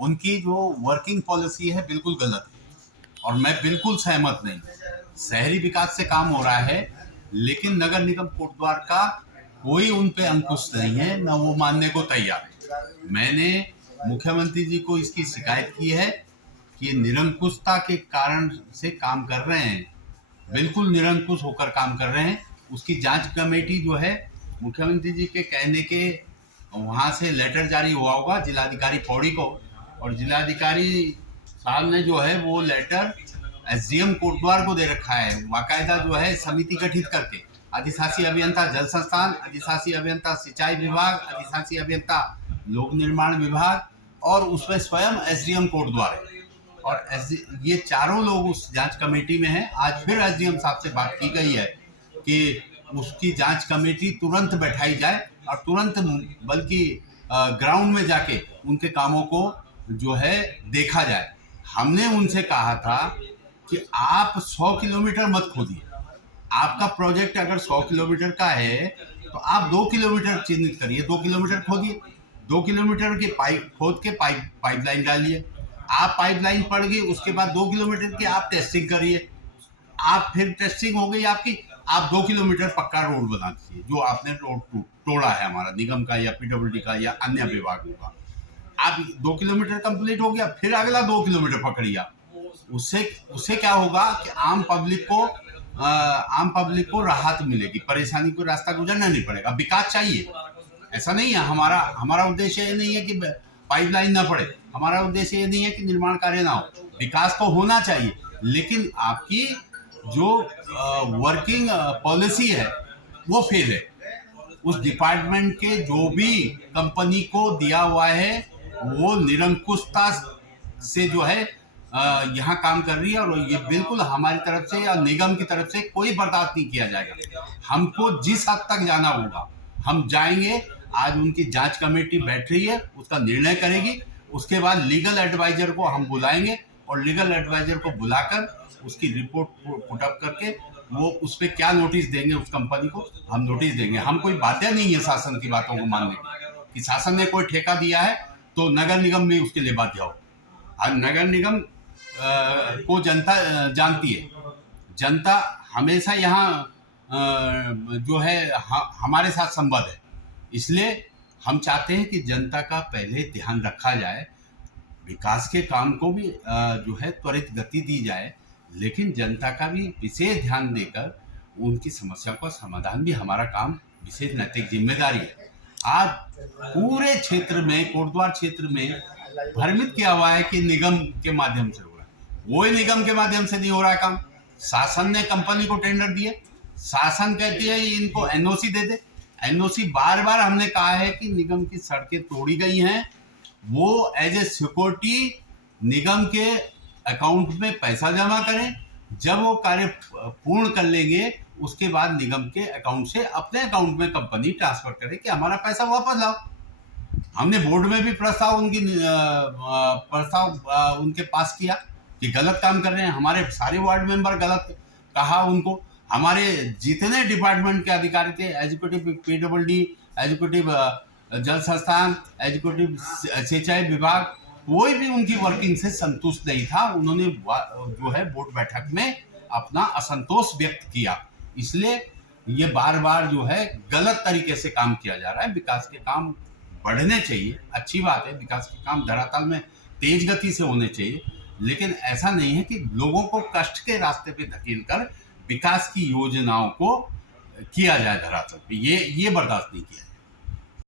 उनकी जो working policy है बिल्कुल गलत है और मैं बिल्कुल सहमत नहीं। शहरी विकास से काम हो रहा है, लेकिन नगर निगम कोटद्वार का कोई उन पे अंकुश नहीं है, न वो मानने को तैयार है। मैंने मुख्यमंत्री जी को इसकी शिकायत की है कि निरंकुशता के कारण से काम कर रहे हैं, बिल्कुल निरंकुश होकर काम कर रहे हैं। उसकी जांच कमेटी जो है, मुख्यमंत्री जी के कहने के वहाँ से लेटर जारी हुआ होगा जिलाधिकारी पौड़ी को, और जिलाधिकारी साहब ने जो है वो लेटर एसडीएम कोटद्वार को दे रखा है, बाकायदा जो है समिति गठित करके, अधिशासी अभियंता जल संस्थान, अधिशासी अभियंता सिंचाई विभाग, अधिशासी अभियंता लोक निर्माण विभाग और उसमें स्वयं एसडीएम कोटद्वार है। और ये चारों लोग उस जांच कमेटी में हैं। आज फिर एसडीएम साहब से बात की गई है कि उसकी जांच कमेटी तुरंत बैठाई जाए और तुरंत बल्कि ग्राउंड में जाके उनके कामों को जो है देखा जाए। हमने उनसे कहा था कि आप 100 किलोमीटर मत खोदिए, आपका प्रोजेक्ट अगर 100 किलोमीटर का है तो आप 2 किलोमीटर चिन्हित करिए, 2 किलोमीटर खोदिए, 2 किलोमीटर की पाइप खोद के पाइपलाइन डालिए। आप पाइपलाइन पड़ गई, उसके बाद 2 किलोमीटर की आप टेस्टिंग करिए। आप फिर टेस्टिंग हो गई आपकी, आप 2 किलोमीटर पक्का रोड बना दीजिए। जो आपने रोड तोड़ा है हमारा निगम का या पीडब्ल्यूडी का या अन्य विभागों का, आप 2 किलोमीटर कंप्लीट हो गया, फिर अगला 2 किलोमीटर पकड़िए आप। उससे क्या होगा कि आम पब्लिक को राहत मिलेगी, परेशानी को रास्ता गुजरना नहीं पड़ेगा। विकास चाहिए, ऐसा नहीं है। हमारा उद्देश्य ये नहीं है कि पाइपलाइन ना पड़े, हमारा उद्देश्य ये नहीं है कि निर्माण कार्य ना हो। विकास तो होना चाहिए, लेकिन आपकी जो वर्किंग पॉलिसी है वो फेल है। उस डिपार्टमेंट के जो भी कंपनी को दिया हुआ है वो निरंकुशता से जो है यहाँ काम कर रही है, और ये बिल्कुल हमारी तरफ से या निगम की तरफ से कोई बर्दाश्त नहीं किया जाएगा। हमको जिस हद तक जाना होगा हम जाएंगे। आज उनकी जांच कमेटी बैठ रही है, उसका निर्णय करेगी। उसके बाद लीगल एडवाइजर को हम बुलाएंगे और लीगल एडवाइजर को बुलाकर उसकी रिपोर्ट पुटअप करके वो उस पर क्या नोटिस देंगे, उस कंपनी को हम नोटिस देंगे। हम कोई बाध्य नहीं है शासन की बातों को मानने की शासन ने कोई ठेका दिया है तो नगर निगम भी उसके लिए बाध्य हो। आज नगर निगम को जनता जानती है, जनता हमेशा यहाँ जो है हमारे साथ संबद्ध है। इसलिए हम चाहते हैं कि जनता का पहले ध्यान रखा जाए, विकास के काम को भी जो है त्वरित गति दी जाए, लेकिन जनता का भी विशेष ध्यान देकर उनकी समस्या का समाधान भी हमारा काम, विशेष नैतिक जिम्मेदारी है। आज पूरे क्षेत्र में, कोटद्वार क्षेत्र में भ्रमित किया हुआ है कि निगम के माध्यम से हो रहा है। वो निगम के माध्यम से नहीं हो रहा है काम। शासन ने कंपनी को टेंडर दिए, शासन कहती है इनको एनओसी दे दे। एनओसी बार बार हमने कहा है कि निगम की सड़कें तोड़ी गई हैं, वो एज ए सिक्योरिटी निगम के अकाउंट में पैसा जमा करें। जब वो कार्य पूर्ण कर लेंगे उसके बाद निगम के अकाउंट से अपने अकाउंट में कंपनी ट्रांसफर करे कि हमारा पैसा वापस लाओ। हमने बोर्ड में भी प्रस्ताव उनके पास किया कि गलत काम कर रहे हैं। हमारे सारे वार्ड मेंबर गलत कहा उनको। हमारे जितने डिपार्टमेंट के अधिकारी थे, एजुकेटिव पीडब्ल्यूडी, एजुकेटिव जल संस्थान, एजुकेटिव सिंचाई विभाग, कोई भी उनकी वर्किंग से संतुष्ट नहीं था। उन्होंने जो है बोर्ड बैठक में अपना असंतोष व्यक्त किया। इसलिए ये बार बार जो है गलत तरीके से काम किया जा रहा है। विकास के काम बढ़ने चाहिए, अच्छी बात है, विकास के काम धरातल में तेज गति से होने चाहिए, लेकिन ऐसा नहीं है कि लोगों को कष्ट के रास्ते पे धकेल कर विकास की योजनाओं को किया जाए धरातल पे। ये बर्दाश्त नहीं किया।